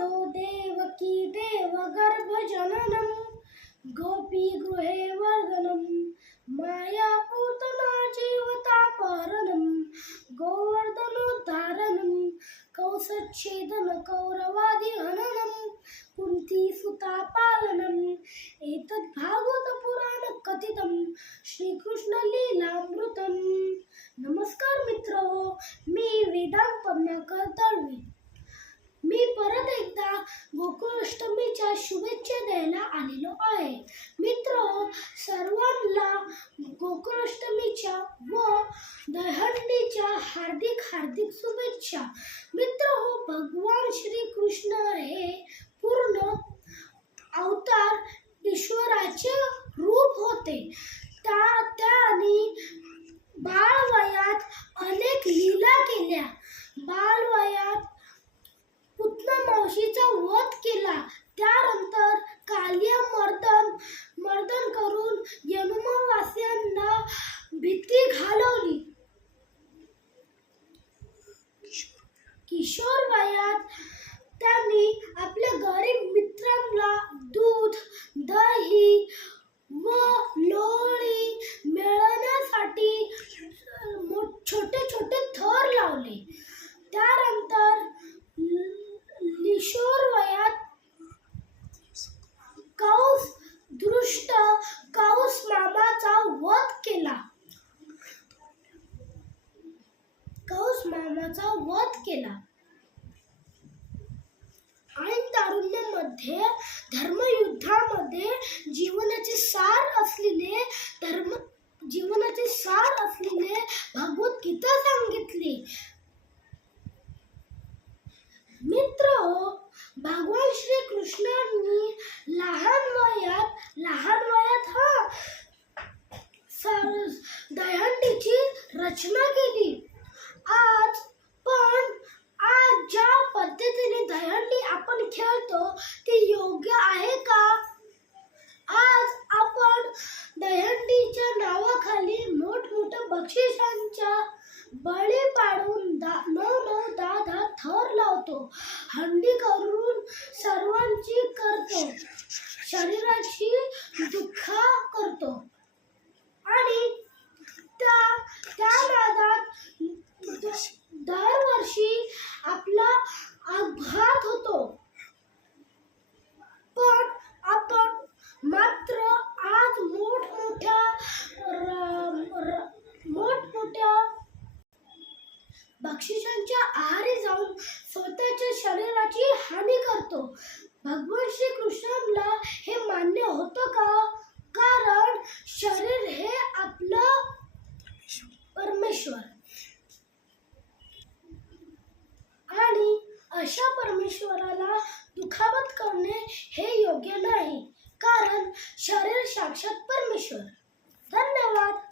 పాదో దేవకీ దేవగర్భజననం గోపీ గృహే వర్ధనం మాయాపూతన జీవతాపారణం గోవర్ధనోద్ధారణం కౌసచ్ఛేదన కౌరవాది హననం కుంతీసుతాపాలనం ఏతద్భాగవత పురాణ కథితం శ్రీకృష్ణలీలా गोकुळाष्टमीच्या शुभेच्छा द्यायला आलेलो आहे. मित्र सर्वांना गोकुळाष्टमीच्या व दहंडीच्या हार्दिक हार्दिक शुभेच्छा. मित्र हो भगवान श्री कृष्ण हे पूर्ण अवतार ईश्वराचे रूप होते. रामाचा वध केला. आणि तारुण्यामध्ये धर्मयुद्धामध्ये जीवनाचे सार असलेले धर्म जीवनाचे सार असलेले भगवद्गीता सांगितली. मित्र भगवान श्री कृष्णांनी लहान वयात लहान वयात हा दहंडीची रचना केली. दा नऊ नऊ दहा थर लावतो. हंडी करून सर्वांची करतो. शरीराची बक्षिसांच्या आहारी जाऊन स्वतःच्या शरीराची हानी करतो. भगवान श्री कृष्णांना हे मान्य होतं का? कारण शरीर हे आपलं परमेश्वर. आणि अशा परमेश्वराला दुखापत करणे हे योग्य नाही. कारण शरीर साक्षात परमेश्वर. धन्यवाद.